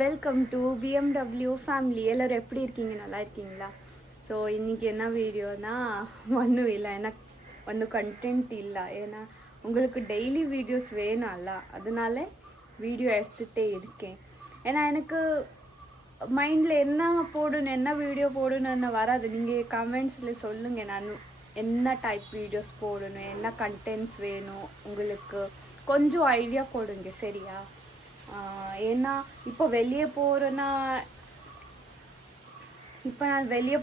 Welcome to BMW family. எல்லோரும் எப்படி இருக்கீங்க? நல்லா இருக்கீங்களா? ஸோ இன்றைக்கி என்ன வீடியோனா ஒன்றும் இல்லை, எனக்கு ஒன்றும் கண்டென்ட் இல்லை. ஏன்னா உங்களுக்கு டெய்லி வீடியோஸ் வேணும்ல, அதனால வீடியோ எடுத்துகிட்டே இருக்கேன். ஏன்னா எனக்கு மைண்டில் என்ன போடணும், என்ன வீடியோ போடணும்னு வராது. நீங்கள் கமெண்ட்ஸில் சொல்லுங்கள், நான் என்ன டைப் வீடியோஸ் போடணும், என்ன கண்டென்ட்ஸ் வேணும், உங்களுக்கு கொஞ்சம் ஐடியா கொடுங்க சரியா? ஏன்னா இப்போ நான் வெளியே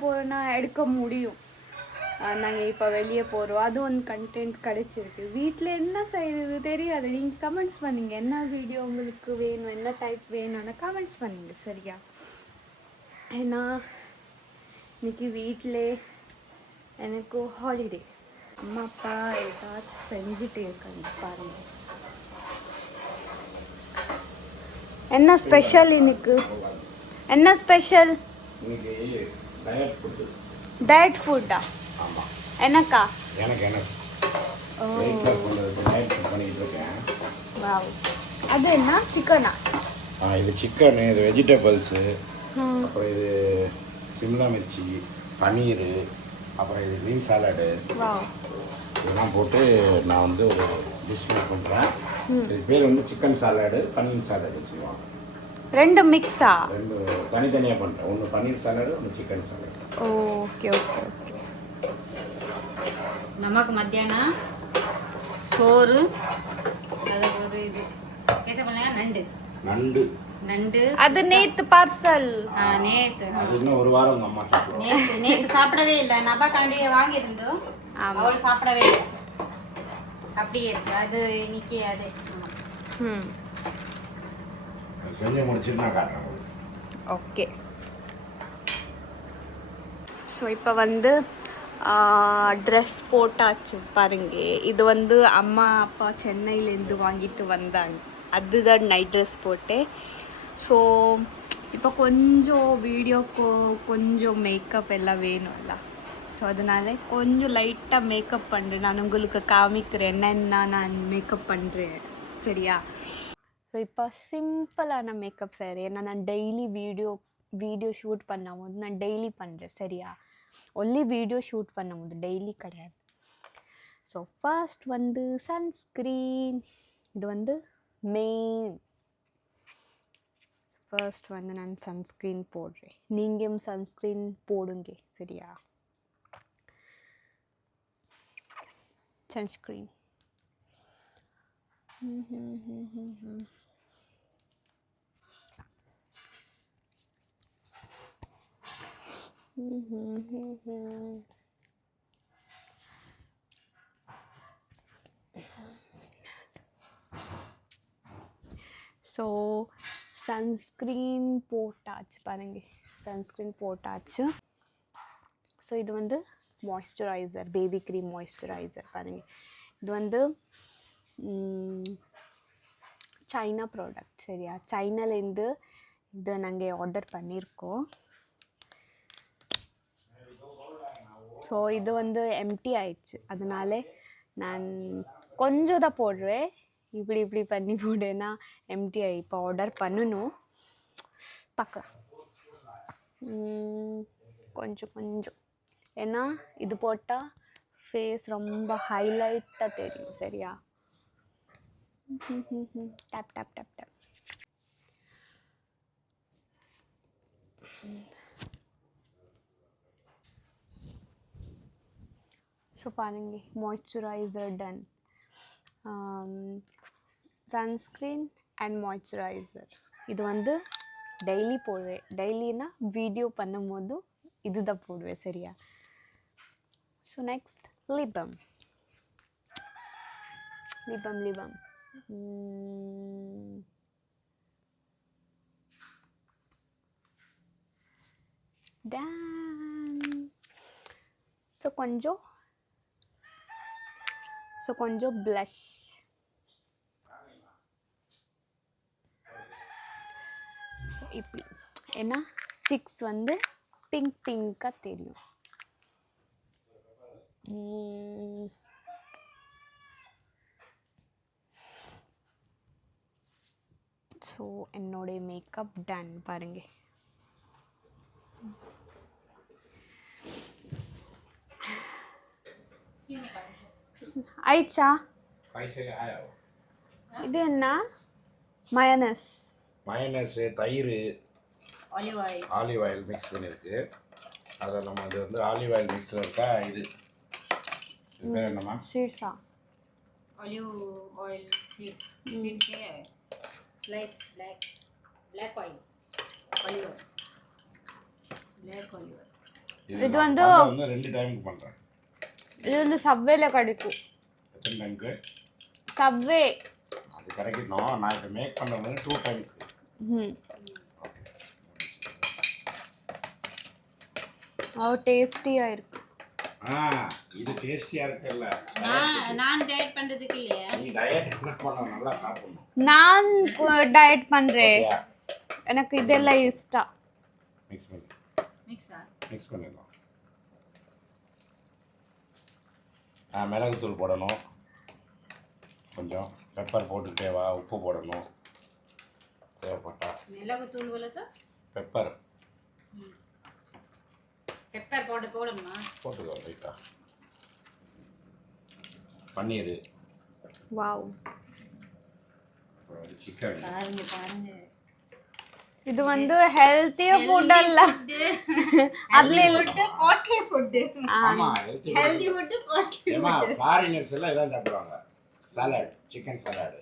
போகிறேன்னா எடுக்க முடியும். நாங்கள் இப்போ வெளியே போகிறோம், அது ஒன்று கண்டென்ட் கிடச்சிருக்கு. வீட்டில் என்ன செய்கிறது தெரியாது. நீங்கள் கமெண்ட்ஸ் பண்ணுங்க, என்ன வீடியோ உங்களுக்கு வேணும், என்ன டைப் வேணும்னு கமெண்ட்ஸ் பண்ணுங்க சரியா? ஏன்னா இன்னைக்கு வீட்டில் எனக்கு ஹாலிடே. அம்மா அப்பா ஏதாச்சும் செஞ்சுட்டு இருக்காங்க பாருங்கள். என்ன ஸ்பெஷல் இன்னைக்கு? என்ன ஸ்பெஷல்? டயட் ஃபுட்டா? எனக்கா? வாவ், அது என்ன சிக்கனா? இது சிக்கன், இது வெஜிடபிள்ஸு, அப்புறம் இது சிம்லா மிர்ச்சி, பன்னீர், அப்புறம் இது க்ரீன் சாலடு, இதெல்லாம் போட்டு நான் வந்து ஒரு டிஷ் மேக் பண்ணுறேன். இது பேர் வந்து சிக்கன் சாலடு, பன்னீர் சாலடு சொல்லுவாங்க. ரெண்டு மிக்ஸா? ரெண்டு தனித்தனியாக பண்ணுறேன். ஒன்று பன்னீர் சாலடு, ஒன்று chicken salad. Okay okay okay. நமக்கு மத்தியானம் சோறு, அது ஒரு இது நண்டு நண்டு நண்டு அது நேத்து பார்சல். நேத்து அது இன்னும் ஒரு வாரம் உங்கள் அம்மா நேத்து சாப்பிடவே இல்லை. நபா காண்டி வாங்கியிருந்தோம், அவள் சாப்பிடவே இல்லை. அப்படியே இருக்கு அது இன்னைக்கு. அது செஞ்சு முடிச்சுட்டு நான் காட்டுறேன். ஓகே. ஸோ இப்போ வந்து ட்ரெஸ் போட்டாச்சு பாருங்க. இது வந்து அம்மா அப்பா சென்னையிலேருந்து வாங்கிட்டு வந்தாங்க, அதுதான் நைட் ட்ரெஸ் போட்டேன். ஸோ இப்போ கொஞ்சம் வீடியோக்கு கொஞ்சம் மேக்கப் எல்லாம் வேணும்ல, ஸோ அதனால கொஞ்சம் லைட்டாக மேக்கப் பண்ணுறேன். நான் உங்களுக்கு காமிக்கிறேன் என்னென்ன நான் மேக்கப் பண்ணுறேன் சரியா? ஸோ இப்போ சிம்பிளான மேக்கப் செய்கிறேன். ஏன்னா நான் டெய்லி வீடியோ ஷூட் பண்ணும்போது நான் டெய்லி பண்ணுறேன் சரியா? ஒன்லி வீடியோ ஷூட் பண்ணும்போது, டெய்லி கிடையாது. ஸோ ஃபர்ஸ்ட் வந்து சன்ஸ்க்ரீன். இது வந்து மெயின். ஃபர்ஸ்ட் வந்து நான் சன்ஸ்க்ரீன் போடுறேன். நீங்களும் சன்ஸ்க்ரீன் போடுங்க சரியா? சன்ஸ்க்ரீன் ஸோ சன்ஸ்க்ரீன் போட்டாச்சு பாருங்க, சன்ஸ்க்ரீன் போட்டாச்சு. ஸோ இது வந்து மாய்ஸ்சரைசர், பேபி க்ரீம் மாய்ஸ்சரைசர் பாருங்கள். இது வந்து சைனா ப்ராடக்ட் சரியா? சைனாலேருந்து இது நாங்கள் ஆர்டர் பண்ணியிருக்கோம். ஸோ இது வந்து எம்டி ஆயிடுச்சு, அதனால நான் கொஞ்சம் தான் போடுறேன். இப்படி பண்ணி போடுன்னா எம்டி ஆகி இப்போ ஆர்டர் பண்ணணும். பார்க்கலாம் கொஞ்சம். ஏன்னா இது போட்டால் ஃபேஸ் ரொம்ப ஹைலைட்டாக தெரியும் சரியா? Tap tap tap tap. So பாருங்க, moisturiser done. Sunscreen and moisturiser இது வந்து டெய்லி போடுவேன். டெய்லினா வீடியோ பண்ணும்போது இதுதான் போடுவேன் சரியா? So next lip balm. ஸோ கொஞ்சம் ப்ளஷ். ஸோ இப்படி ஏன்னா சிக்ஸ் வந்து பிங்காக தெரியும். ஸோ என்னுடைய மேக்கப் டன் பாருங்க. ஆயிடுச்சா? இது என்ன? மயனஸ். தயிர், ஆலிவ் ஆயில் மிக்ஸ் பண்ணியிருக்கு. அதில் நம்ம இது வந்து ஆலிவ் ஆயில் மிக்ஸில் இருக்கா இது பேர் என்னம்மா? சீட்ஸா? ऑलिव ऑयल सीड्स सीड के slice black oil olive oil black olive இது வந்து 2 டைமுக்கு பண்ணுறேன். இது வந்து சப்வேல கிடைக்கும். எத்தனை டைமுக்கு? சப்வே அது கிடைக்கணும். நான் இப்போ மேக் பண்ணுறது 2 டைம்ஸ்க்கு. டேஸ்டியாக இருக்கு. இது டேஸ்டியாக இருக்குல்ல. நான் டயட் பண்ணுறதுக்கு இல்லையா? நீ டயட் என்ன பண்ண நல்லா சாப்பிடணும். நான் டயட் பண்ணுறேன். எனக்கு இதெல்லாம் இஷ்டம். மிக்ஸ் பண்ணிடலாம். மிளகுத்தூள் போடணும், கொஞ்சம் பெப்பர் போட்டுக்கிட்டே வா, உப்பு போடணும் தேவைப்பட்டா. மிளகுத்தூள் வளர்த்தா பெப்பர் போடணுமா? போட்டுக்கோ ரைட்டா. பன்னீர், வாவ், சிக்கன். பாருங்க இது வந்து ஹெல்த்தியா ஃபுட் அல்ல. அதுல காஸ்ட்லி ஃபுட். ஆமா, healthy food costly food. Foreigners எல்லாம் இதான் சாப்பிடுவாங்க. Salad, chicken salad.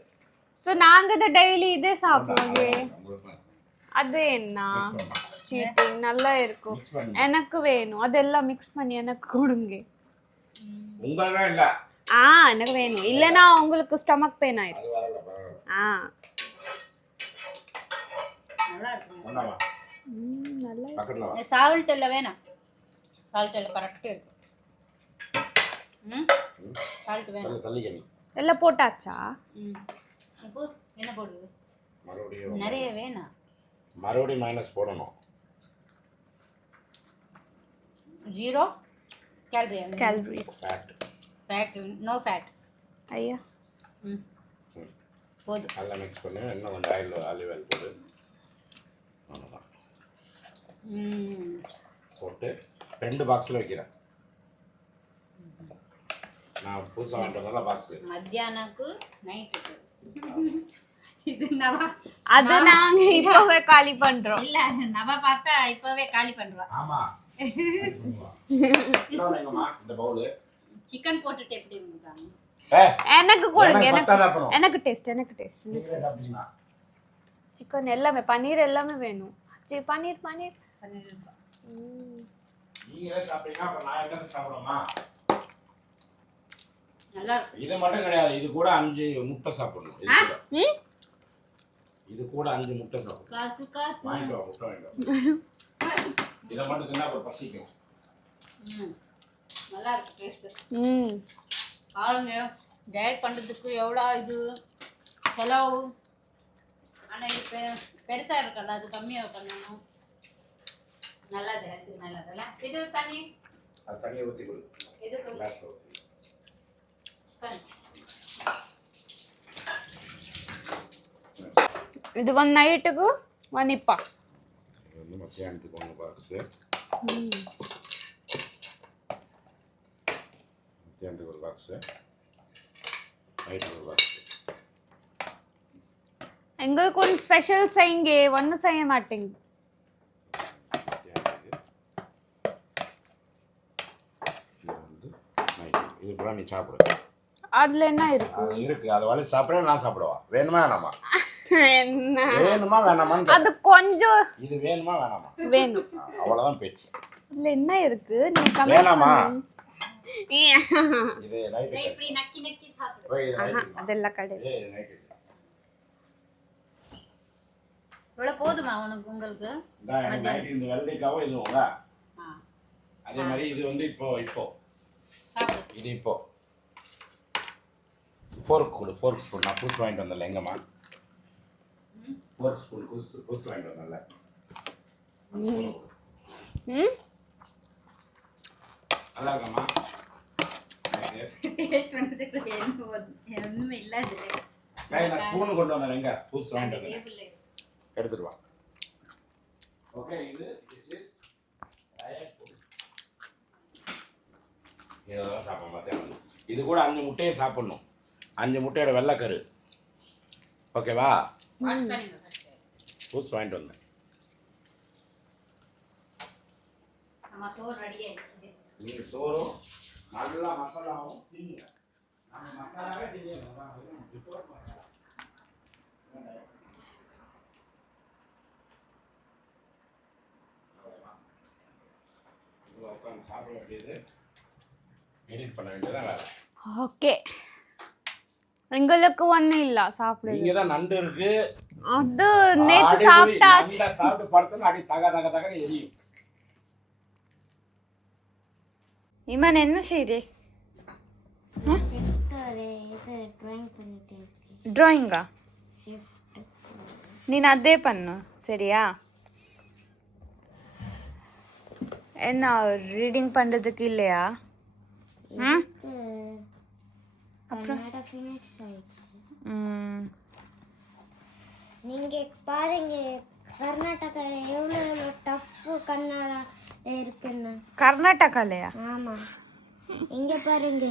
சோ நாங்க இத டெய்லி இதே சாப்பிடுவோம். அது என்ன சீட்டிங் நல்லா இருக்கும். எனக்கு வேணும். அதெல்லாம் மிக்ஸ் பண்ணி எனக்கு கொடுங்க. உங்களுக்கு இல்ல. எனக்கு வேணும். இல்லனா உங்களுக்கு ஸ்டொமக் பெயின் ஆயிடும். அது வரல பரவாயில்லை. நல்லா இருக்கு. ஒண்ணாமா? நல்லா பக்கத்துல வா. சால்ட் இல்ல வேணாம். சால்ட் இல்ல கரெக்ட் இருக்கு. சால்ட் வேணும். தள்ளிக்கணி எல்லாம் போட்டாச்சா? இப்போ என்ன போடுது? மறுபடியும் நிறைய வேணாம். மறுபடியும் மைனஸ் போடணும். 0 கேலரிஸ். Fat no fat. ஐயா போதும். நல்லா மிக்ஸ் பண்ணி இன்னும் கொஞ்சம் ஆலிவ் ஆயில் போடு. போட்டு 2 பாக்ஸில் வைக்கிறேன். நான் புதுசாக வாங்கிட்டதுனால பாக்ஸு. மத்தியானக்கு நைட்டுக்கு. இது அது நாங்க இப்பவே காலி பண்றோம். இல்ல நவ பார்த்தா இப்பவே காலி பண்றோம். ஆமா. இந்த பவுல் சிக்கன் போட்டுட்டு எப்படி இருக்காங்க? எனக்கு கொடுங்க. எனக்கு டேஸ்ட். சிக்கன் எல்லாமே, பன்னீர் எல்லாமே வேணும். பன்னீர் நீங்களே சாப்பிட்டீங்கன்னா அப்ப நான் என்ன சாப்பிடுறேமா? நல்லா இருக்கு. இது மட்டும் கிடையாது. இது கூட 5 முட்டை சாப்பிடணும். இது கூட 5 முட்டை சாப்பிடணும். காசு வாங்கிட்டு வா, முட்டை வாங்கிட்டு வா. இதை மட்டும் தின்னா அப்புறம் பசிக்கும். நல்லா இருக்கு டேஸ்ட். ஆளுங்க டயட் பண்றதுக்கு எவ்வளோ இது செலவு. ஆனா இது பெருசா இருக்கல, அது கம்மியா பண்ணணும். நல்லது, ஹெல்த்துக்கு நல்லதுல்ல. இது தண்ணி, அது தண்ணியை ஊற்றி கொடு. எதுக்கு? கிளாஸ்ல ஊற்றி. இது ಒಂದು ನೈಟ್ಗೂ ಒಂದು ಇಪ್ಪ. ಇದು ಮಧ್ಯಾಹ್ನಕ್ಕೆ ಒಂದು ಬಾಕ್ಸ್. மத்தியானத்துக்கு ஒரு பாக்ஸு, நைட்டுக்கு ஒரு பாக்ஸு. எங்களுக்கு ஒரு ஸ்பெஷல் செய்யுங்க, ஒன்றும் செய்ய மாட்டேங்க. இது கூட நீ சாப்பிடு. அதுல என்ன இருக்கு? இருக்கு, அது வழி சாப்பிட நான் சாப்பிடுவா. வேணுமா வேணாமா? என்ன வேணுமா வேணாமான்னு அது கொஞ்சம். இது வேணுமா வேணாமா? வேணும். அவ்வளவுதான் பேச்சு. இதுல என்ன இருக்கு? நீ கமெண்ட் வேணாமா? பண்ணு. இது நைட் இப்படி நக்கி சாப்பிடு. அதெல்லாம் கிடையாது. ஏய் நைட் இவ்வளவு போதுமா உங்களுக்கு? நைட் இந்த வெள்ளரிக்காவும் இதுவுங்க. அதே மாதிரி இது வந்து இப்போ சாப்பிடு. இது இப்போ ஃபோர்க் கொடு. ஃபோர்க் ஸ்பூன் நான் புதுசு வாங்கிட்டு வந்தேன்ல. எங்கம்மா ஃபோர்க் ஸ்பூன் புதுசு வாங்கிட்டு வந்தேன்ல. நல்லா இருக்கம்மா. டேஸ்ட் பண்றதுக்கு ஒண்ணுமே இல்ல. அது நான் ஸ்பூன் கொண்டு வந்தேன். எங்க புதுசு வாங்கிட்டு வந்தேன். எடுத்துட்டு வா. ஓகே, இது திஸ் இஸ் டயட் ஃபுட். இதெல்லாம் சாப்பிட மாட்டேன். இது கூட 5 முட்டையை சாப்பிடணும். 5 முட்டையோட வெள்ளைக்கரு. ஓகேவா? வாஷ் பண்ணுங்க ஃபர்ஸ்ட். ஃப்ரூட்ஸ் வாங்கிட்டு வந்தேன். நம்ம சோறு ரெடி ஆயிடுச்சு. நீங்கள் சோறும் நல்லா மசாலாவும் தின்னுங்க. நம்ம மசாலாவே தின்னுங்க. மசாலா உட்காந்து சாப்பிட வேண்டியது, எடிட் பண்ண வேண்டியதான் வேலை. ஓகே, எங்களுக்கு ஒன்றும் இல்லை சாப்பிடுது. இங்கே தான் நண்டு இருக்கு. அது நேற்று சாப்பிட்டாச்சு. சாப்பிட்டு படுத்தோன்னு அடி தக தக தகன்னு எரியும். இமன் என்ன செய்யுது? ட்ராயிங்கா? நீ அதே பண்ணு சரியா? என்ன ரீடிங் பண்ணுறதுக்கு இல்லையா? நீங்க பாருங்க கர்நாடகா எவ்வளவு டஃப் கன்னடா இருக்குன்னு. கர்நாடகாலையா? ஆமா, இங்க பாருங்க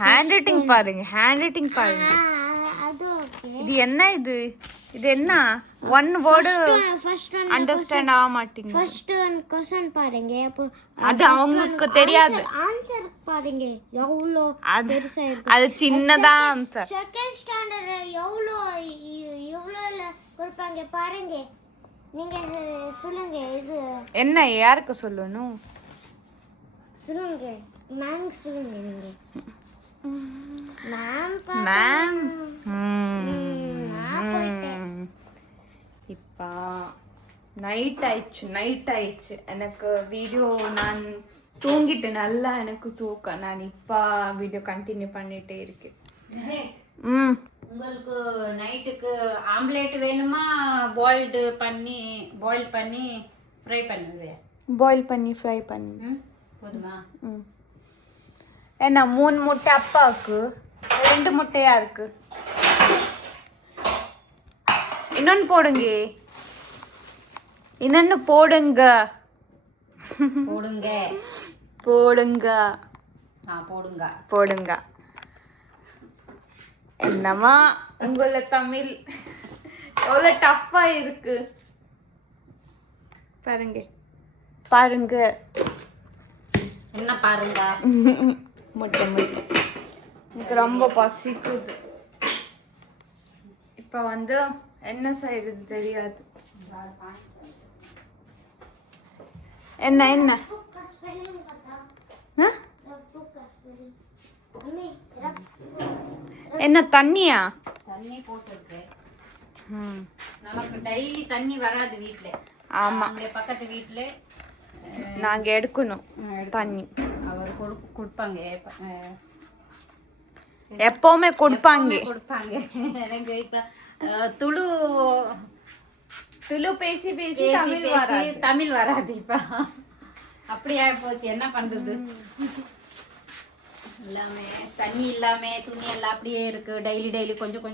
ஹேண்ட் ரைட்டிங் பாருங்க, ஹேண்ட் ரைட்டிங் பாருங்க. அது ஓகே. இது என்ன? இது என்ன? One word first one understand ஆக மாட்டேங்குது. ஃபர்ஸ்ட் ஒன் क्वेश्चन பாருங்க. அப்போ அது அவங்களுக்கு தெரியாது. ஆன்சர் பாருங்க எவ்வளவு பெருசா இருக்கு. அது சின்னதா ஆன்சர். செகண்ட் ஸ்டாண்டர்ட் எவ்வளவு கொடுப்பாங்க பாருங்க. நீங்க சொல்லுங்க. இது என்ன யாருக்கு சொல்லணும்? சொல்லுங்க மேம், சொல்லுங்க நீங்க. மேம் நான் இப்போ நைட் ஆயிடுச்சு. எனக்கு வீடியோ நான் தூங்கிட்டு நல்லா எனக்கு தூக்கம். நான் இப்போ வீடியோ கண்டினியூ பண்ணிட்டே இருக்கேன். உங்களுக்கு நைட்டுக்கு ஆம்லேட் வேணுமா? பாயில் பண்ணி ஃப்ரை பண்ணுவேன். பாயில் பண்ணி ஃப்ரை பண்ணி போதுமா? என்ன 3 முட்டை அப்பாவுக்கு, 2 முட்டையா இருக்கு. இன்னொன்னு போடுங்க. போடுங்க. என்னமா உங்கள தமிழ் எவ்வளோ டஃப்பா இருக்கு பாருங்க. என்ன பாருங்க? முட்டை எனக்கு ரொம்ப பசிக்குது. இப்போ என்ன செய்யறது தெரியாது. என்ன என்ன தண்ணியா? தண்ணி போட்டுருக்கேன். நமக்கு டெய்லி தண்ணி வராது வீட்ல. ஆமா, பக்கத்து வீட்ல நாங்க எடுக்கணும் தண்ணி. அவர் கொடுப்பாங்க, எப்பவுமே கொடுப்பாங்க. எனக்கு இப்ப துளு பேசி தமிழ் வராது. இப்ப அப்படியே போச்சு. என்ன பண்றது? எல்லாமே தண்ணி இல்லாம துணி எல்லாம் அப்படியே இருக்கு. டெய்லி கொஞ்சம்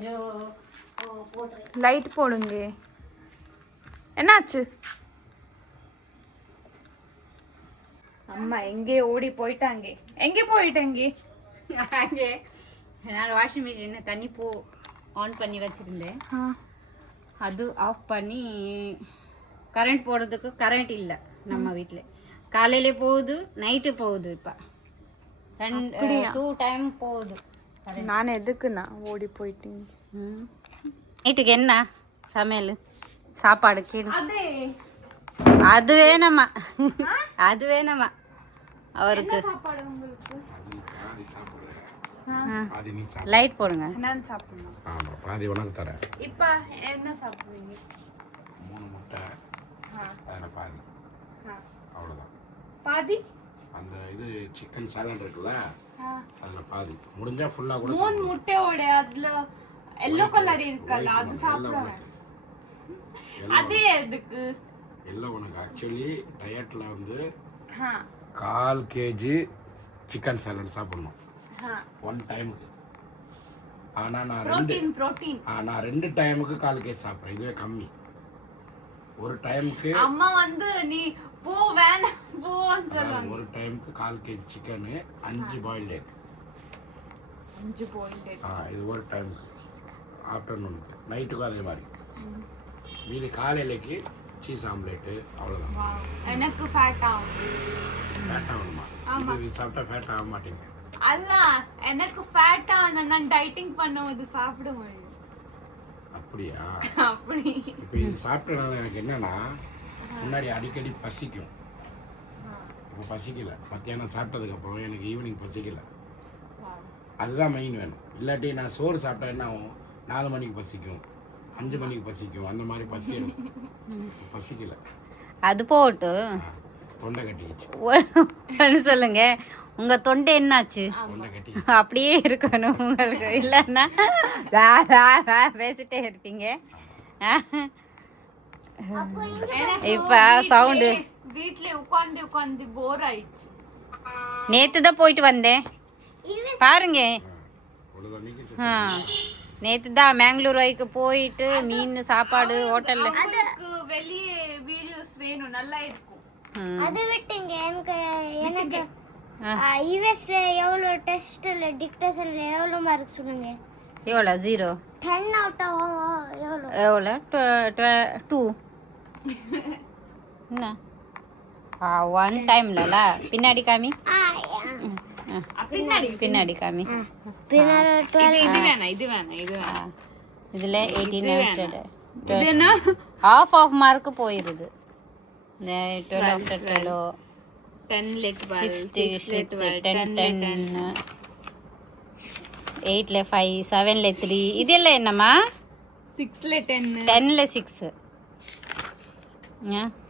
போட்டு லைட் போடுங்க. என்னாச்சு? அம்மா எங்கே ஓடி போயிட்டாங்க? அங்கே நான் வாஷிங் மிஷின் தண்ணி ஆன் பண்ணி வச்சிருந்தேன். அது ஆஃப் பண்ணி கரண்ட் போடுறதுக்கு கரண்ட் இல்லை நம்ம வீட்டில். காலையில போகுது, நைட்டு போகுது. இப்போ 2 டைம் போகுது. நான் எதுக்குண்ணா ஓடி போயிட்டீங்க? நைட்டுக்கு என்ன சமையல் சாப்பாடு? அது வேணாமா அவருக்கு? லைட் போடுங்க. நான் சாப்பிடணும். ஆமா, பாதி உனக்கு தரேன். இப்போ என்ன சாப்பிடுவீங்க? 3 முட்டை, அதில் பாதி. அவ்வளோதான். பாதி? அந்த இது சிக்கன் சாலட் இருக்குல்ல, அதில் பாதி. முடிஞ்சா ஃபுல்லாக கூட 3 முட்டையோட அதுல எல்லோ கலர் இருக்குல்ல, அது சாப்பிடுவேன். அதே எதுக்கு? எல்லாம் உனக்கு ஆக்சுவலி டயட்ல 1/4 kg சிக்கன் சாலட் சாப்பிடணும் 1 டைமுக்கு. ஆனால் நான் 2 டைமுக்கு 1/4 kg சாப்பிட்றேன். இதுவே கம்மி. ஒரு டைமுக்கு அம்மா வந்து நீ போ வேணாம் போன்னு சொல்லுவாங்க. ஒரு டைமுக்கு 1/4 kg chicken 5 boiled egg. 5 point. இது ஒரு டைமுக்கு ஆஃப்டர்நூனுக்கு. நைட்டுக்கும் அதே மாதிரி. மீதி காலையிலக்கு சீஸ் ஆம்லேட்டு அவ்வளோதான். எனக்கு ஃபேட் ஆகும். ஃபேட் ஆகணுமா? இது சாப்பிட்டா ஃபேட் ஆக மாட்டேங்க. அல்ல எனக்கு ஃபேட் ஆகணும், நான் டைட்டிங் பண்ணும்போது சாப்பிட முடியும். அப்படியா? அப்படி இப்போ இது சாப்பிட்டனால எனக்கு என்னன்னா முன்னாடி அடிக்கடி பசிக்கும். இப்போ பசிக்கல. மத்தியானம் சாப்பிட்டதுக்கப்புறம் எனக்கு ஈவினிங் பசிக்கல. அதுதான் மெயின் வேணும். இல்லாட்டி நான் சோறு சாப்பிட்டா என்ன ஆகும், 4 மணிக்கு பசிக்கும், 5 மணிக்கு பசிக்கும், அந்த மாதிரி பசிக்கும். பசிக்கல. அது போட்டு தொண்டை கட்டிக்கிச்சு. சொல்லுங்க, உங்க தொண்டை என்னாச்சு? தொண்டை கட்டி அப்படியே இருக்கணும் உங்களுக்கு, இல்லைன்னா பேசிட்டே இருப்பீங்க. இப்ப சவுண்டு வீட்ல உட்காந்து உட்காந்து போர் ஆயிடுச்சு. நேத்து தான் போயிட்டு வந்தேன் பாருங்க. நேத்து தான் மேங்களூர் வரைக்கும் போயிட்டு மீன் சாப்பாடு ஹோட்டல்ல. வெளியே வீடியோஸ் வேணும், நல்லா இருக்கும். அது விட்டுங்க. எனக்கு யுஎஸ்ல எவ்வளோ டெஸ்ட்ல டிக்டேஷன்ல எவ்வளோ மார்க் சொல்லுங்க? எவ்வளோ? 0. 10 out of எவ்வளோ? 2. என்ன 1 டைம்ல பின்னாடி காமி. பின்னாடி காமி. இதுல 18 half of mark போயிருது. 12 10 8 5 7 3. இதெல்லாம் என்னம்மா? 6 10 10 6.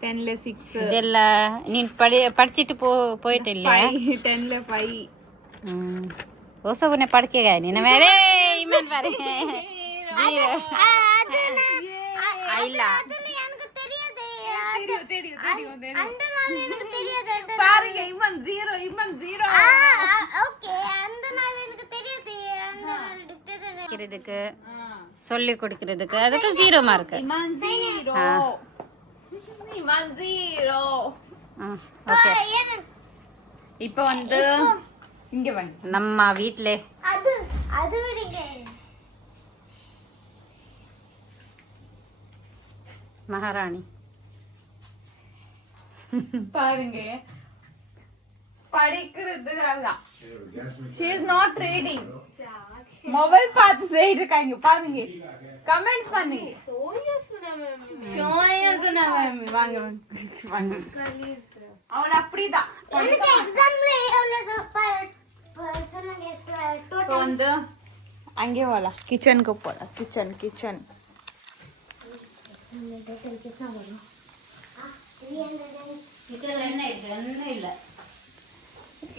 10 6 இதெல்லாம் நீ படிச்சுட்டு போயிட்டு இல்லையா? 10 5. ஓசோபனை படிக்க நீ வேறே இமன் பாரு. இல்ல பாருங்க, இவன் 0 இவன் 0. ஓகே, அந்த நாள் எனக்கு தெரியாது. அந்த நாள் டிக்டேஷன் சொல்லி கொடுக்கிறதுக்கு அதுக்கு 0 மார்க். இவன் 0 இவன் 0. ஓகே, இப்போ வந்து இங்க வாங்க. நம்ம வீட்ல அது விடுங்க. மகாராணி பாருங்க படிக்கிறது. she is not reading. Mobile பார்த்து செய்து இருக்காங்க பாருங்க. கமெண்ட்ஸ் பண்ணுங்க. சோயா சுனா மேம் வாங்க வாங்க. அவள அப்படிதான். எனக்கு எக்ஸாம்ல எவ்வளவு சொன்னாங்க? இப்போ வந்து அங்கே வாடா, கிச்சனுக்கு போலாம். கிச்சன்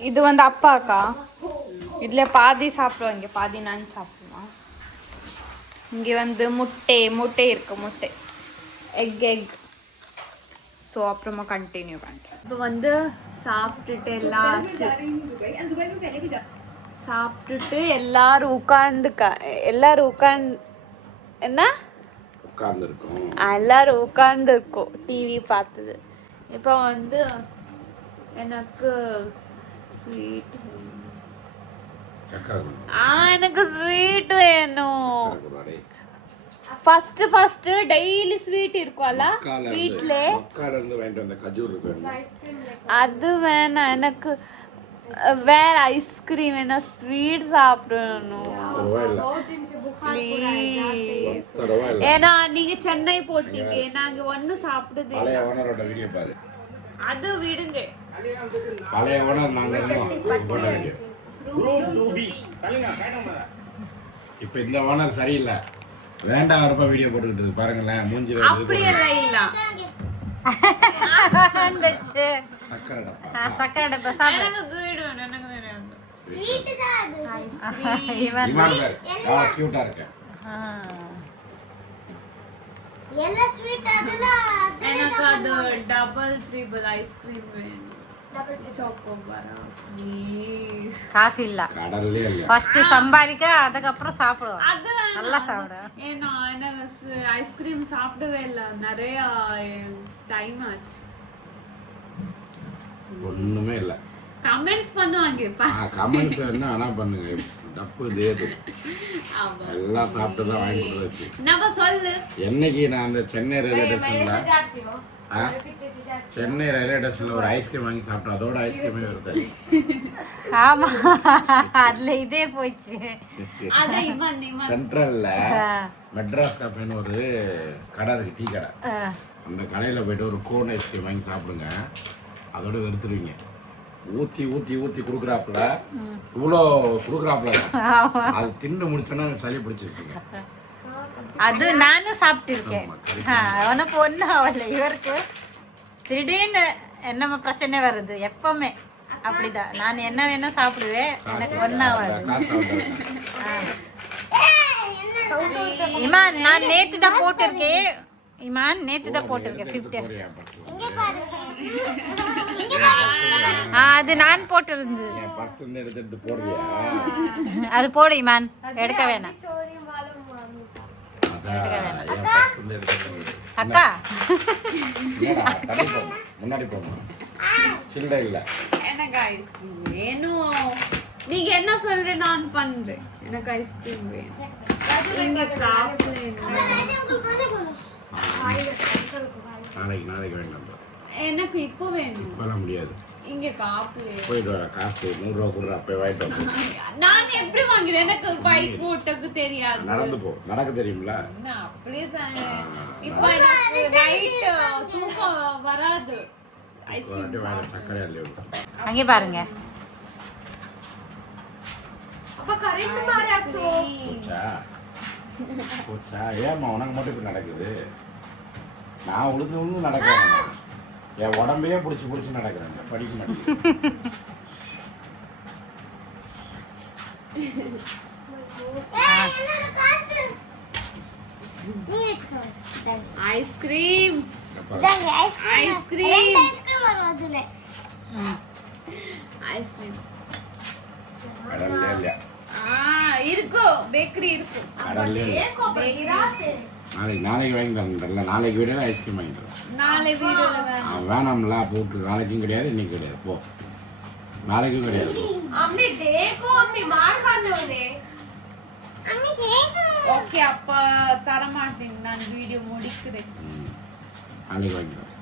இது வந்து அப்பாக்கா. இதுல பாதி சாப்பிடுவாங்க, பாதி நான் சாப்பிடுவேன். இங்க வந்து முட்டை இருக்கு, எக். ஸோ அப்புறமா கண்டினியூ பண்ணுறேன். இப்போ வந்து சாப்பிட்டுட்டு எல்லாம் ஆச்சு. சாப்பிட்டுட்டு எல்லாரும் உட்கார்ந்து என்ன எல்லாரும் உட்கார்ந்து இருக்கோம் டிவி பார்த்தது. இப்போ வந்து எனக்கு ஸ்வீட் எனக்கு ஸ்வீட் வேணும். ஃபர்ஸ்ட் டெய்லி ஸ்வீட் இருக்கும்ல வீட்ல, அது வேணாம் எனக்கு. வேற ஐஸ்கிரீம் வேணாம், ஸ்வீட் சாப்பிடணும் ப்ளீஸ். ஏன்னா நீங்க சென்னை போட்டீங்க, நாங்க ஒண்ணு சாப்பிடுது. அது விடுங்க. இப்ப இந்த ஓனர் சரியில்லை, வேண்டாம் வரப்ப வீடியோ போட்டுக்கிட்டு பாருங்களேன். மூஞ்சி அப்படியெல்லாம் இல்ல. சக்கரை டப்பா எனக்கு ஸ்வீட் வேணும். எனக்கு வேணும் ஸ்வீட் தான். கியூட்டா இருக்கு. எல்லா ஸ்வீட் அதெல்லாம் எனக்கு அது டபுள் ட்ரிபிள் ஐஸ்கிரீம் வேணும். சாக்கோபாரா ப்ளீஸ். காசு இல்ல, கடல்லே இல்ல. ஃபர்ஸ்ட் சம்பாதிக்க அதுக்கப்புறம் சாப்பிடுவோம். அது நல்லா சாப்பிடு. ஏன்னா எனக்கு ஐஸ்கிரீம் சாப்பிடவே இல்லை, நிறைய டைம் ஆச்சு. ஒண்ணுமே இல்ல. கமெண்ட்ஸ் பண்ணுவாங்க கமெண்ட்ஸ் என்ன ஆனா பண்ணுங்க, டப்பு லேது எல்லாம் சாப்பிட்டு தான் வாங்கி கொடுத்தாச்சு. நம்ம சொல்லு. என்னைக்கு நான் அந்த சென்னை ரயில்வே ஸ்டேஷன்ல சென்னை ரயில்வே ஸ்டேஷன்ல ஒரு ஐஸ்கிரீம் வாங்கி சாப்பிட்டோம், அதோட ஐஸ்கிரீமே வருது. ஆமா, அதுல இதே போச்சு. அதான் இவன் சென்ட்ரல்ல மெட்ராஸ் காஃபேன்னு ஒரு கடை இருக்கு, டீ கடை. அந்த கடையில் போயிட்டு ஒரு கோன் ஐஸ்கிரீம் வாங்கி சாப்பிடுங்க, அதோட வெறுத்துருவீங்க. ஊற்றி ஊற்றி ஊற்றி கொடுக்குறாப்புல, இவ்வளோ கொடுக்குறாப்புல, அது தின்னு முடிச்சோன்னா சளி பிடிச்சிருச்சுங்க. அது நானும் சாப்பிட்டு இருக்கேன். உனக்கு ஒன்றும் ஆகல, இவருக்கு திடீர்னு என்ன பிரச்சனை வருது எப்பவுமே அப்படிதான். நான் என்ன வேணா சாப்பிடுவேன், எனக்கு ஒன்றும் ஆகாது. இமான் நான் நேத்து தான் போட்டிருக்கேன், இமான் நேத்து தான் போட்டிருக்கேன் 50. அது நான் போட்டிருந்து. எடுத்து போடுறியா? அது போடு இமான், எடுக்க வேணாம். அக்கா முன்னாடி போகணும், சில்லறை இல்ல. எனக்கு ஐஸ்கிரீம் வேணும். நீங்க என்ன சொல்ற நான் பண்றேன். எனக்கு ஐஸ்கிரீம் வேணும். இங்க காப்பு நாளைக்கு வேண்டாம். எனக்கு இப்போ வேணும். இப்பெல்லாம் முடியாது. இங்க காப்பு போயிட்டு வர, காசு 100 ரூபா கொடுற, அப்போ வாங்கிட்டு வந்து. நான் எப்படி வாங்குறேன்? எனக்கு பைக் ஓட்டக்கு தெரியாது. நடந்து போ, நடக்க தெரியும்ல. நான் அப்படியே இப்போ எனக்கு நைட் தூக்கம் வராது. ஐஸ்கிரீம் சக்கரை அல்ல அங்கே பாருங்க. அப்ப கரெக்ட் மாரா சோ போச்சா? ஏம்மா உனக்கு மட்டும் இப்படி நடக்குது? நான் உளுந்து நடக்கிறேன், என் உடம்பையே பிடிச்சி நடக்கிறேன், படிக்க மாட்டேன். ஐஸ்கிரீம் ஐஸ்கிரீம் ஐஸ்கிரீம் கடல்ல இல்லையா? இருக்கு, பேக்கரி இருக்கு. கடல்ல நாளைக்கு வாங்கி தரேன். நாளைக்கு வீடியோ ஐஸ்கிரீம் வாங்கி தரேன். நாளை வீடியோல வேணாம்ல, போட்டு நாளைக்கும் கிடையாது, இன்னைக்கு கிடையாது, போ. நாளைக்கும் கிடையாது. அம்மி देखो அம்மி மார் खाने அம்மி தேக்கு. ஓகே, அப்ப தர மாட்டேன், நான் வீடியோ முடிக்கிறேன். நாளைக்கு வாங்கி தரேன்.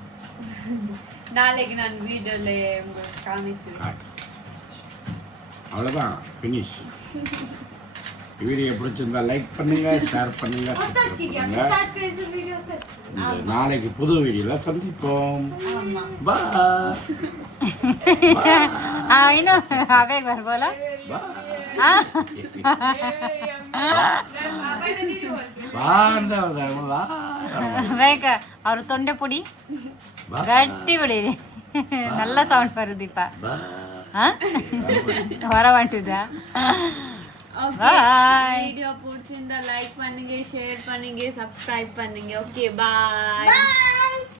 நாளைக்கு நான் வீடியோல உங்களுக்கு காமிக்கிறேன். அவ்வளோதான், ஃபினிஷ். வீடியோ பிடிச்சிருந்தா லைக் பண்ணுங்க, ஷேர் பண்ணுங்க, நாளைக்கு புது வீடியோல சந்திப்போம். आवेग भर बोला ಬೇಕ ಅವ್ರ ತೊಂಡೆ ಪುಡಿ ಗಟ್ಟಿ ಪುಡಿ நல்ல சவுண்ட் வருது இப்ப. வர மாட்டுதா? வீடியோ பிடிச்சிருந்தா லைக் பண்ணுங்க, ஷேர் பண்ணுங்க, சப்ஸ்கிரைப் பண்ணுங்க. ஓகே, பாய்.